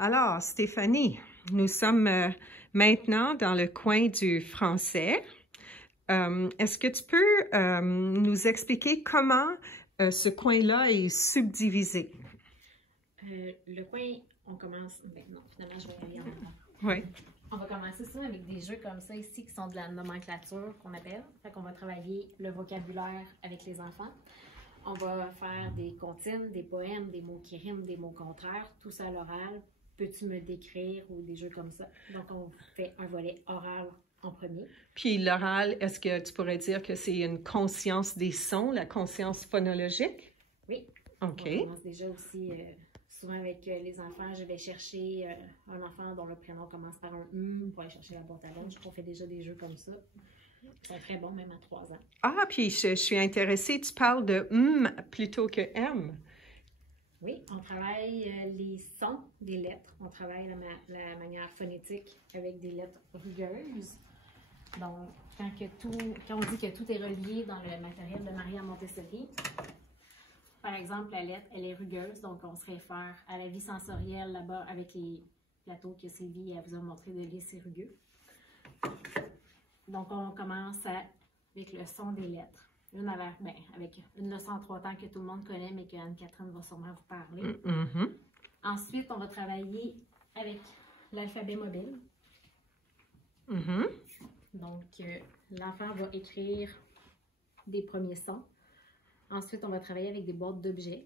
Alors, Stéphanie, nous sommes maintenant dans le coin du français. Est-ce que tu peux nous expliquer comment ce coin-là est subdivisé? Le coin, on commence... Ben non, finalement, je vais y aller en avant. Oui. On va commencer ça avec des jeux comme ça ici qui sont de la nomenclature qu'on appelle. Fait qu'on va travailler le vocabulaire avec les enfants. On va faire des comptines, des poèmes, des mots qui riment, des mots contraires, tout ça à l'oral. Peux-tu me décrire ou des jeux comme ça. Donc, on fait un volet oral en premier. Puis l'oral, est-ce que tu pourrais dire que c'est une conscience des sons, la conscience phonologique? Oui. OK. On commence déjà aussi... souvent avec les enfants, je vais chercher un enfant dont le prénom commence par un pour aller chercher la boîte à lunch. On fait déjà des jeux comme ça. C'est très bon, même à 3 ans. Ah, puis je suis intéressée, tu parles de plutôt que M. Oui, on travaille les sons des lettres. On travaille la manière phonétique avec des lettres rugueuses. Donc, quand on dit que tout est relié dans le matériel de Maria Montessori, par exemple, la lettre, elle est rugueuse, donc on se réfère à la vie sensorielle là-bas avec les plateaux que Sylvie elle vous a montré de lire, c'est rugueux. Donc, on commence avec le son des lettres. Avec une leçon en 3 temps que tout le monde connaît, mais qu'Anne-Catherine va sûrement vous parler. Mm-hmm. Ensuite, on va travailler avec l'alphabet mobile. Mm-hmm. Donc, l'enfant va écrire des premiers sons. Ensuite, on va travailler avec des boîtes d'objets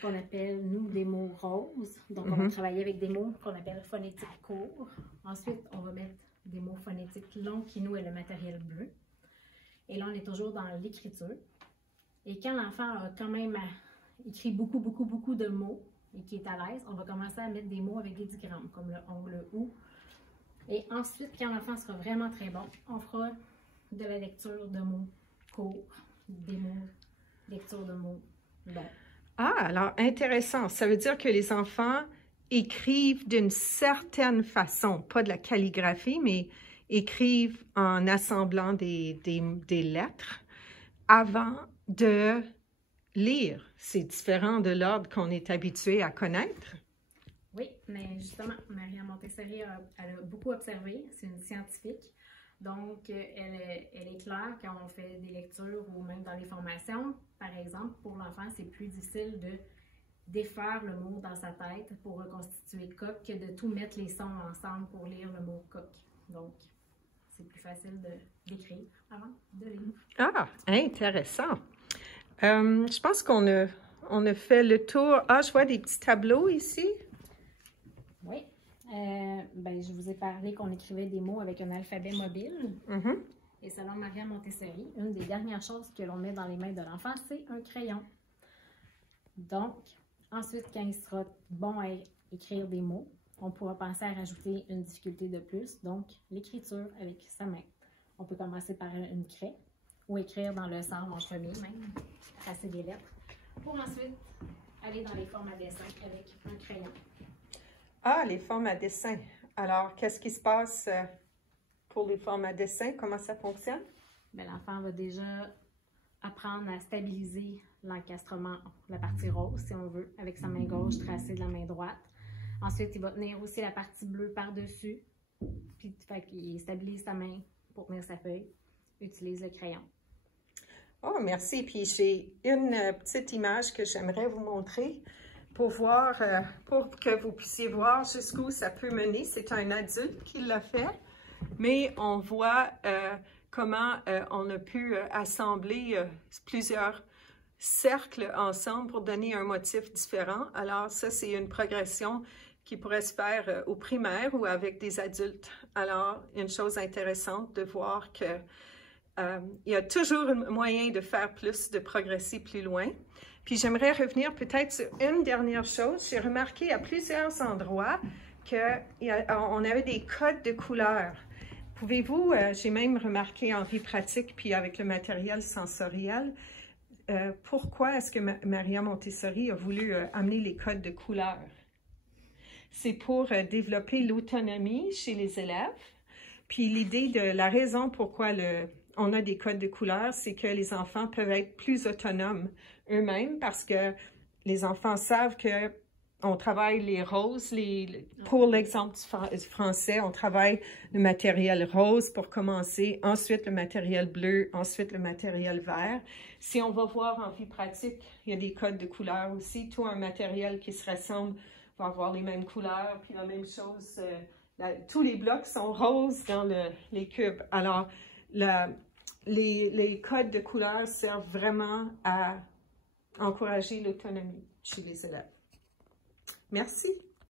qu'on appelle, nous, des mots roses. Donc, on va travailler avec des mots qu'on appelle phonétiques courts. Ensuite, on va mettre des mots phonétiques longs qui, nous, est le matériel bleu. Et là, on est toujours dans l'écriture. Et quand l'enfant a quand même écrit beaucoup de mots et qui est à l'aise, on va commencer à mettre des mots avec des digrammes, comme le on, le ou. Et ensuite, quand l'enfant sera vraiment très bon, on fera de la lecture de mots courts, des mots, lecture de mots longs. Ah, alors intéressant. Ça veut dire que les enfants écrivent d'une certaine façon, pas de la calligraphie, mais écrivent en assemblant des lettres avant de lire. C'est différent de l'ordre qu'on est habitué à connaître. Oui, mais justement, Maria Montessori, elle a beaucoup observé, c'est une scientifique. Donc, elle est claire quand on fait des lectures ou même dans les formations. Par exemple, pour l'enfant, c'est plus difficile de défaire le mot dans sa tête pour reconstituer coq que de tout mettre les sons ensemble pour lire le mot coq. Donc, c'est plus facile d'écrire avant de lire. Ah, intéressant. Je pense qu'on a fait le tour. Ah, je vois des petits tableaux ici. Oui. Je vous ai parlé qu'on écrivait des mots avec un alphabet mobile. Et selon Maria Montessori, une des dernières choses que l'on met dans les mains de l'enfant, c'est un crayon. Donc, ensuite, quand il sera bon à écrire des mots, on pourra penser à rajouter une difficulté de plus, donc l'écriture avec sa main. On peut commencer par une craie ou écrire dans le sable en premier, même, tracer des lettres, pour ensuite aller dans les formes à dessin avec un crayon. Ah, les formes à dessin. Alors, qu'est-ce qui se passe pour les formes à dessin? Comment ça fonctionne? L'enfant va déjà apprendre à stabiliser l'encastrement, la partie rose, si on veut, avec sa main gauche tracée de la main droite. Ensuite, il va tenir aussi la partie bleue par-dessus. Puis, il stabilise sa main pour tenir sa feuille. Utilise le crayon. Oh, merci. Puis, j'ai une petite image que j'aimerais vous montrer pour voir, pour que vous puissiez voir jusqu'où ça peut mener. C'est un adulte qui l'a fait, mais on voit comment on a pu assembler plusieurs cercles ensemble pour donner un motif différent. Alors, ça, c'est une progression qui pourrait se faire au primaire ou avec des adultes. Alors, une chose intéressante de voir que il y a toujours un moyen de faire plus, de progresser plus loin. Puis j'aimerais revenir peut-être sur une dernière chose. J'ai remarqué à plusieurs endroits qu'on avait des codes de couleurs. Pouvez-vous, j'ai même remarqué en vie pratique, puis avec le matériel sensoriel, pourquoi est-ce que Maria Montessori a voulu amener les codes de couleurs? C'est pour développer l'autonomie chez les élèves. Puis l'idée de la raison pourquoi on a des codes de couleurs, c'est que les enfants peuvent être plus autonomes eux-mêmes parce que les enfants savent que on travaille les roses. Pour l'exemple du français, on travaille le matériel rose pour commencer, ensuite le matériel bleu, ensuite le matériel vert. Si on va voir en vie pratique, il y a des codes de couleurs aussi. Tout un matériel qui se ressemble va avoir les mêmes couleurs, puis la même chose. Tous les blocs sont roses dans les cubes. Alors, les codes de couleurs servent vraiment à encourager l'autonomie chez les élèves. Merci.